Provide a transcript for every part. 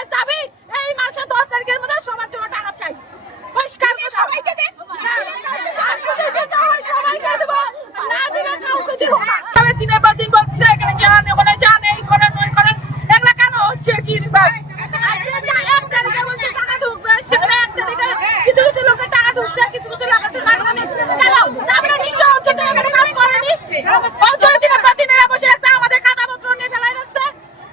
আমাদের দাবি এই মাসে 10 তারিখের মধ্যে সবার জন্য টাকা চাই। পরিষ্কার সবাইকে দেন, সবাইকে দেব, না দিলে কাউকে দেব না। তবে দিনের পর দিন বলছে এখানে যান, ওখানে যান, এই করেন ওই করেন, এগুলা কেন হচ্ছে? কি বাস এক তারিখে বলছে টাকা ঢুকবে, সেখানে এক তারিখে কিছু কিছু লোকের টাকা ঢুকছে, কিছু কিছু লোকের টাকা নিচ্ছে কেন? আমরা নিশ্চয় হচ্ছে তো এখানে কাজ করেনি, অঞ্চলে দিনের পর দিন এরা বসে আছে, আমাদের খাতাপত্র নিয়ে ফেলাই রাখছে,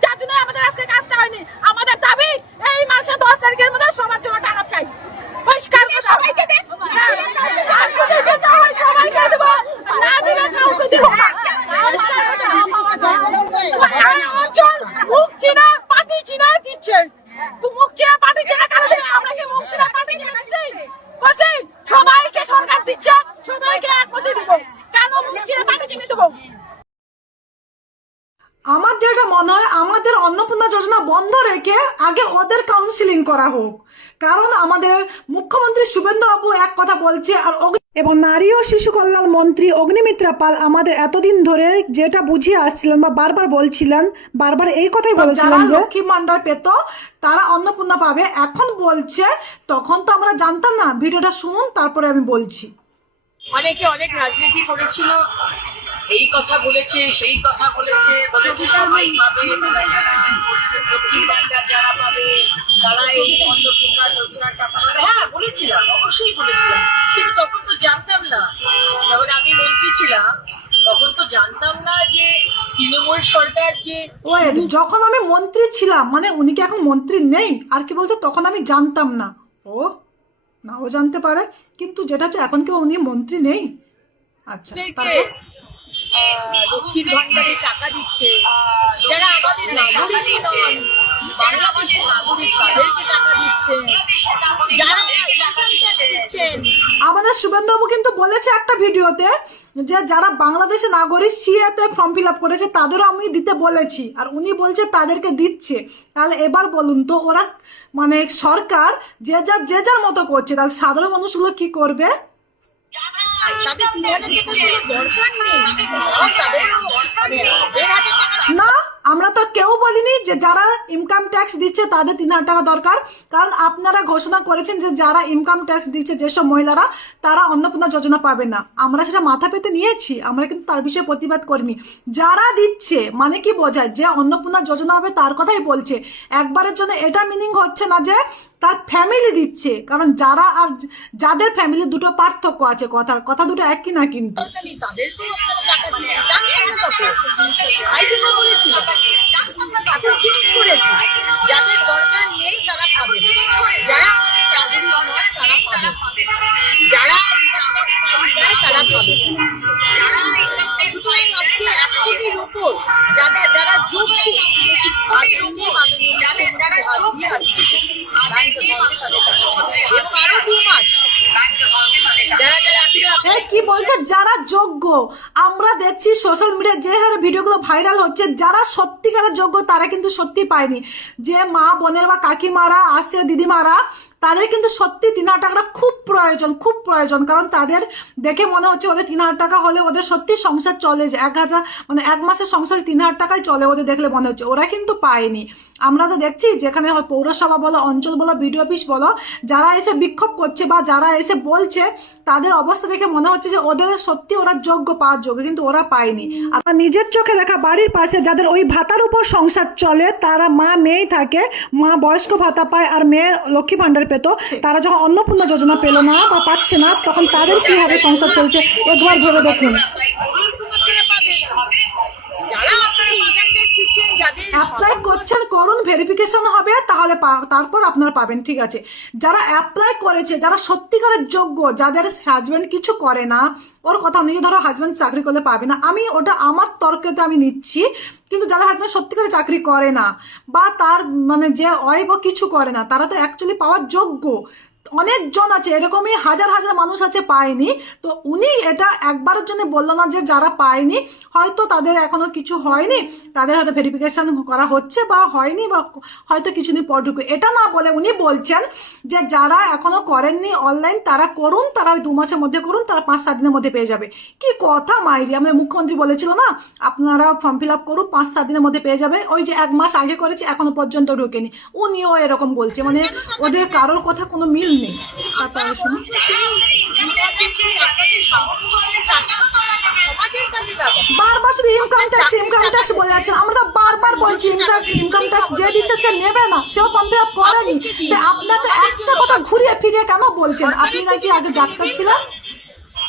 যার জন্য আমাদের আজকে কাজটা হয়নি। আমাদের দাবি এই মাসে 10 তারিখের মধ্যে সবার জন্য টাকা চাই। পরিষ্কার সবাইকে দেন, সবাইকে দেব, না দিলে কাউকে দেব না। অঞ্চল মুখ চিনা পাটি চিনা দিচ্ছে, মুখ চিনা পাটি চিনা কেন দেবে? আমরা কি মুখ চিনা পাটি চিনাচ্ছি? কষি সবাইকে সরকার দিচ্ছে, সবাইকে এক মধ্যে দিব, কেন মুখ চিনা পাটি চিনি দেবো? আমার যেটা মনে হয় আমাদের অন্নপূর্ণা যোজনা বন্ধ রেখে আগে ওদের কাউন্সিলিং করা হোক, কারণ আমাদের মুখ্যমন্ত্রী শুভেন্দুবাবু এক কথা বলছে আর এবং নারী ও শিশু কল্যাণ মন্ত্রী অগ্নিমিত্রা পাল আমাদের এতদিন ধরে যেটা বুঝিয়ে আসছিলেন বা বারবার বলছিলেন, বারবার এই কথাই বলেছিলেন যে লক্ষ্মী ভান্ডার পেত তারা অন্নপূর্ণা পাবে, এখন বলছে, তখন তো আমরা জানতাম না। ভিডিওটা শুনুন, তারপরে আমি বলছি। অনেকে অনেক রাজনীতি করেছিল, এই কথা বলেছে সেই কথা বলেছে, বলেছে সবাই পাবে, লক্ষ্মীর ভান্ডার যারা পাবে তারা এই অন্নপূর্ণা যোজনাটা পাবে। হ্যাঁ বলেছিলাম, অবশ্যই বলেছিলাম, কিন্তু তখন তো জানতাম না, যখন আমি মন্ত্রী ছিলাম তখন তো জানতাম না যে তৃণমূল সরকার যে যখন আমি মন্ত্রী ছিলাম, মানে উনি কি এখন মন্ত্রী নেই? আর কি বলতো, তখন আমি জানতাম না। ও নাও জানতে পারে, কিন্তু যেটা হচ্ছে এখন কি উনি মন্ত্রী নেই? আচ্ছা, লক্ষ্মীর ভান্ডারে টাকা দিচ্ছে, যারা আমাদের নাগরিক নন, বাংলাদেশের নাগরিক, তাদেরকে টাকা দিচ্ছে, যারা দিচ্ছেন। আমাদের শুভেন্দুবাবু কিন্তু বলেছে একটা ভিডিওতে যে যারা বাংলাদেশের নাগরিক সিএতে ফর্ম ফিল আপ করেছে তাদেরও আমি দিতে বলেছি, আর উনি বলছে তাদেরকে দিচ্ছে। তাহলে এবার বলুন তো, ওরা মানে সরকার যে যার মতো করছে, তাহলে সাধারণ মানুষগুলো কি করবে? না, আমরা তো কেউ বলিনি যে যারা ইনকাম ট্যাক্স দিচ্ছে তাদের 3,000 টাকা দরকার, কারণ আপনারা ঘোষণা করেছেন যে যারা ইনকাম ট্যাক্স দিচ্ছে যেসব মহিলারা তারা অন্নপূর্ণা যোজনা পাবে না। আমরা সেটা মাথা পেতে নিয়েছি, আমরা কিন্তু তার বিষয়ে প্রতিবাদ করিনি। যারা দিচ্ছে মানে কি বোঝায়? যে অন্নপূর্ণা যোজনা হবে তার কথাই বলছে। একবারের জন্য এটা মিনিং হচ্ছে না যে তার ফ্যামিলি দিচ্ছে, কারণ যারা আর যাদের ফ্যামিলি দুটো পার্থক্য আছে, কথা দুটো একই না। কিন্তু যাদের দরকার নেই তারা পাবে, যারা আমাদের নাগরিক নয় তারা পাবে, যারা তারা পাবে। সুতরাং আজকে 1 কোটির উপর যারা যোগ্য কি বলছে যারা যোগ্য। আমরা দেখছি সোশ্যাল মিডিয়ায় যে হারে ভিডিওগুলো ভাইরাল হচ্ছে, যারা সত্যিকারের যোগ্য তারা কিন্তু সত্যি পায়নি। যে মা বোনের বা কাকিমারা আসছে, দিদিমারা, তাদের কিন্তু সত্যি 3,000 টাকাটা খুব প্রয়োজন, কারণ তাদের দেখে মনে হচ্ছে ওদের 3,000 টাকা হলে ওদের সত্যি সংসার চলে যায়। 1,000 মানে 1 মাসের সংসারে 3,000 টাকাই চলে ওদের, দেখলে মনে হচ্ছে। ওরা কিন্তু পায়নি। আমরা তো দেখছি যেখানে হয় পৌরসভা বলো, অঞ্চল বলো, বিডিও অফিস বলো, যারা এসে বিক্ষোভ করছে বা যারা এসে বলছে, তাদের অবস্থা দেখে মনে হচ্ছে যে ওদের সত্যি ওরা যোগ্য, পাওয়ার যোগ্য, কিন্তু ওরা পায়নি। আর নিজের চোখে দেখা বাড়ির পাশে যাদের ওই ভাতার উপর সংসার চলে, তারা মা মেয়েই থাকে, মা বয়স্ক ভাতা পায় আর মেয়ে লক্ষ্মী ভান্ডার পেত, তারা যখন অন্নপূর্ণা যোজনা পেল না বা পাচ্ছে না, তখন তাদের কিভাবে সংসার চলছে একবার ভেবে দেখুন। অ্যাপ্লাই করছেন, করুন, ভেরিফিকেশন হবে, তাহলে তারপর আপনারা পাবেন, ঠিক আছে। যারা অ্যাপ্লাই করেছে, যারা সত্যিকারের যোগ্য, যাদের হাজব্যান্ড কিছু করে না, ওর কথা নিয়ে ধরো হাজব্যান্ড চাকরি করলে পাবে না, আমি ওটা আমার তর্কতে আমি নিচ্ছি, কিন্তু যারা হাজব্যান্ড সত্যিকারের চাকরি করে না বা তার মানে যে ওয়াইফও কিছু করে না, তারা তো অ্যাকচুয়ালি পাওয়ার যোগ্য। অনেকজন আছে এরকমই, হাজার হাজার মানুষ আছে পায়নি। তো উনি এটা একবারের জন্য বললো না যে যারা পায়নি হয়তো তাদের এখনো কিছু হয়নি, তাদের হয়তো ভেরিফিকেশন করা হচ্ছে বা হয়নি, বা হয়তো কিছুদিন পর ঢুকবে, এটা না বলে উনি বলছেন যে যারা এখনো করেননি অনলাইন তারা করুন, তারা ওই 2 মাসের মধ্যে করুন, তারা 5-7 দিনের মধ্যে পেয়ে যাবে। কি কথা মাইরি, আমাদের মুখ্যমন্ত্রী বলেছিল না আপনারা ফর্ম ফিল আপ করুন 5-7 দিনের মধ্যে পেয়ে যাবে। ওই যে 1 মাস আগে করেছে এখনো পর্যন্ত ঢোকেনি, উনিও এরকম বলছে, মানে ওদের কারোর কথা কোনো মিল নেই। তারপরে শুনুন। বারবার শুধু ইনকাম ট্যাক্স বলে যাচ্ছেন, আমরা তো বারবার বলছি ইনকাম ট্যাক্স যে দিচ্ছে সে নেবে না, সেও ফর্ম ফিল আপ করেনি। আপনাকে একটা কথা ঘুরিয়ে ফিরিয়ে কেন বলছেন? আপনি নাকি আগে ডাক্তার ছিলেন?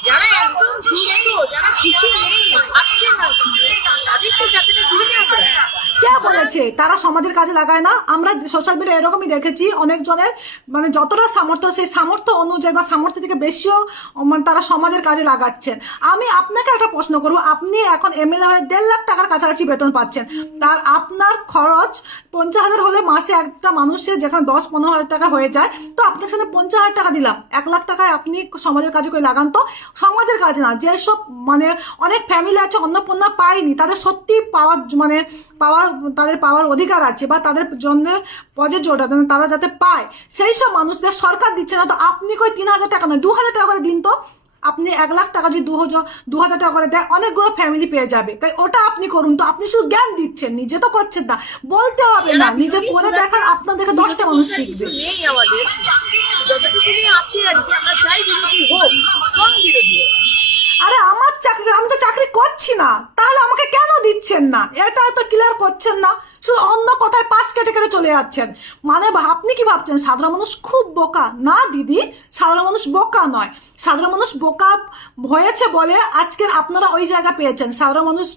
যারা একদম দুস্থ, যারা কিছু নেই, পাচ্ছে না, তাদেরকে টাকাটা দিয়ে দেবে। কে বলেছে তারা সমাজের কাজে লাগায় না? আমরা সোশ্যাল মিডিয়া এরকমই দেখেছি অনেকজনের, মানে যতটা সামর্থ্য সেই সামর্থ্য অনুযায়ী বা সামর্থ্য থেকে বেশিও মানে তারা সমাজের কাজে লাগাচ্ছেন। আমি আপনাকে একটা প্রশ্ন করবো, আপনি এখন এমএলএ হয়ে 1.5 লাখ টাকার কাছাকাছি বেতন পাচ্ছেন, তার আপনার খরচ 50,000 হলে মাসে একটা মানুষের যেখানে 10-15 হাজার টাকা হয়ে যায়, তো আপনার সাথে 50,000 টাকা দিলাম, 1 লাখ টাকায় আপনি সমাজের কাজে করে লাগান। তো সমাজের কাজে না, যেসব মানে অনেক ফ্যামিলি আছে অন্নপূর্ণা পায়নি, তাদের সত্যি তাদের পাওয়ার অধিকার আছে বা তাদের জন্য প্রযোজ্য ওটা তারা যাতে পায়, সেই সব মানুষদের সরকার দিচ্ছে না। তো আপনি কই 3,000 টাকা নয় 2,000 টাকা করে দিন, তো আপনি 1 লাখ টাকা যদি 2,000 টাকা করে দেয় অনেকগুলো ফ্যামিলি পেয়ে যাবে, তাই ওটা আপনি করুন। তো আপনি শুধু জ্ঞান দিচ্ছেন, নিজে তো করছেন না, বলতে হবে না, নিজে করে দেখান, আপনার দেখে 10টা মানুষ শিখবে। নেই আমাদের, যতটুকুনি আছে আর কি, আমরা চাই বিরোধী হোক, স্ট্রং বিরোধী হোক। আরে আমার চাকরি, আমি তো চাকরি করছি না, তাহলে আমাকে কেন দিচ্ছেন না? এটা তো ক্লিয়ার করছেন না, শুধু অন্য কথায় পাশ কেটে কেটে চলে যাচ্ছেন। মানে আপনি কি ভাবছেন সাধারণ মানুষ খুব বোকা? না দিদি, সাধারণ মানুষ বোকা নয়, সাধারণ মানুষ বোকা হয়েছে বলে আজকের আপনারা ওই জায়গা পেয়েছেন। সাধারণ মানুষ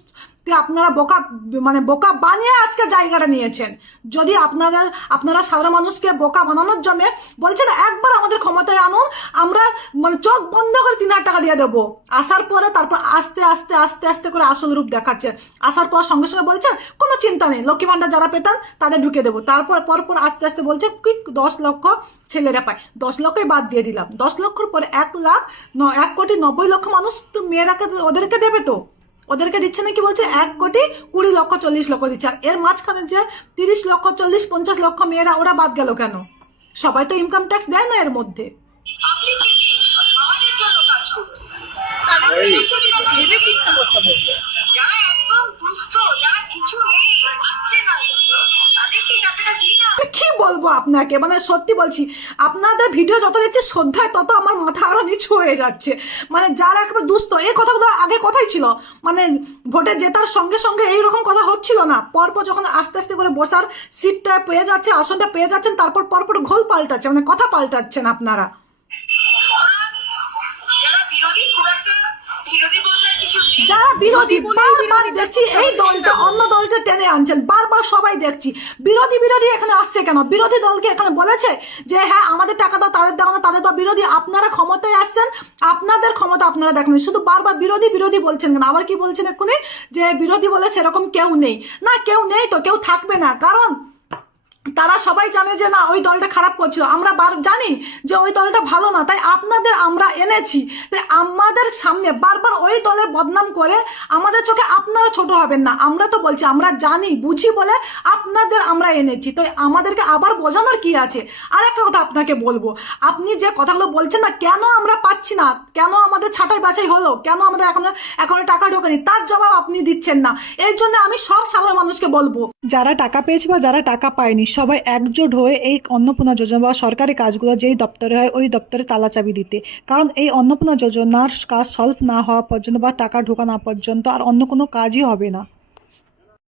আপনারা বোকা বানিয়ে আজকে জায়গাটা নিয়েছেন। যদি আপনারা সাধারণ মানুষকে বোকা বানানোর জন্য বলছেন একবার আমাদের ক্ষমতায় আনুন, আমরা চোখ বন্ধ করে 3,000 টাকা দিয়ে দেবো, আসার পরে তারপর আস্তে আস্তে আস্তে আস্তে করে আসল রূপ দেখাচ্ছেন। আসার পর সঙ্গে সঙ্গে বলছেন কোনো চিন্তা নেই, লক্ষ্মী ভাণ্ডার যারা পেতেন তাদের ঢুকে দেবো, তারপর পরপর আস্তে আস্তে বলছে কি 10 লক্ষ ছেলেরা পায়, 10 লক্ষই বাদ দিয়ে দিলাম, 10 লক্ষর পরে 1,90,00,000 মানুষ তো মেয়েরাকে ওদেরকে দেবে, তো ওদেরকে দিচ্ছে নাকি বলছে 1,20,40,40,00,000 দিচ্ছে, আর এর মাঝখানে যে 30 লক্ষ 40-50 লক্ষ মেয়েরা ওরা বাদ গেল কেন? সবাই তো ইনকাম ট্যাক্স দেয় না এর মধ্যে। আপনি কি আমাদের জন্য কাজ করুন, তাদের জন্য ভেবে চিন্তা করতে হবে। যারা একদম দুস্থ, যারা কিছু নেই, পাচ্ছে না, তাদেরকে টাকাটা দিন না। কি বলবো আপনাকে, মানে সত্যি বলছি, আপনাদের ভিডিও যত দেখছি শ্রদ্ধায় তত আমার মাথা আরো নিচু হয়ে যাচ্ছে। মানে যারা একেবারে দুস্থ, এই কথাগুলো আগে কথাই ছিল, মানে ভোটে জেতার সঙ্গে সঙ্গে এইরকম কথা হচ্ছিল না, পরপর যখন আস্তে আস্তে করে বসার সিটটা পেয়ে যাচ্ছে, আসনটা পেয়ে যাচ্ছেন, তারপর পরপর ঘোল পাল্টাচ্ছে, মানে কথা পাল্টাচ্ছেন আপনারা। যারা বিরোধী বারবার দেখছি এই দলটা অন্য দলকে টেনে আনছেন, বারবার সবাই দেখছি বিরোধী এখানে আসছে কেন? বিরোধী দলকে এখানে বলেছে যে হ্যাঁ আমাদের টাকা দাও, তাদের দাও না, তাদের দাও। বিরোধী আপনারা ক্ষমতায় আসছেন, আপনাদের ক্ষমতা আপনারা দেখেন, শুধু বারবার বিরোধী বলছেন কেন? আবার কি বলছেন এক্ষুনি যে বিরোধী বলে সেরকম কেউ নেই, না কেউ নেই তো কেউ থাকবে না, কারণ তারা সবাই জানে যে না ওই দলটা খারাপ করছিল, আমরা জানি যে ওই দলটা ভালো না, তাই আপনাদের আমরা এনেছি, তাই আমাদের সামনে বারবার ওই দলের বদনাম করে আমাদের চোখে আপনারা ছোট হবেন না। আমরা তো বলছি আমরা জানি বুঝি বলে আপনাদের আমরা এনেছি, তো আমাদেরকে আবার বোঝানোর কি আছে? আর একটা কথা আপনাকে বলবো, আপনি যে কথাগুলো বলছেন না কেন আমরা পাচ্ছি না, কেন আমাদের ছাঁটাই বাছাই হলো, কেন আমাদের এখনো টাকা ঢোকেনি, তার জবাব আপনি দিচ্ছেন না। এই জন্য আমি সব সাধারণ মানুষকে বলবো, যারা টাকা পেয়েছে বা যারা টাকা পায়নি সবাই একজোট হয়ে এই অন্নপূর্ণা যোজনা বা সরকারি কাজগুলো যেই দপ্তরে হয় ওই দপ্তরে তালাচাবি দিতে, কারণ এই অন্নপূর্ণা যোজনার কাজ সলভ না হওয়া পর্যন্ত বা টাকা ঢোকা না পর্যন্ত আর অন্য কোনো কাজই হবে না।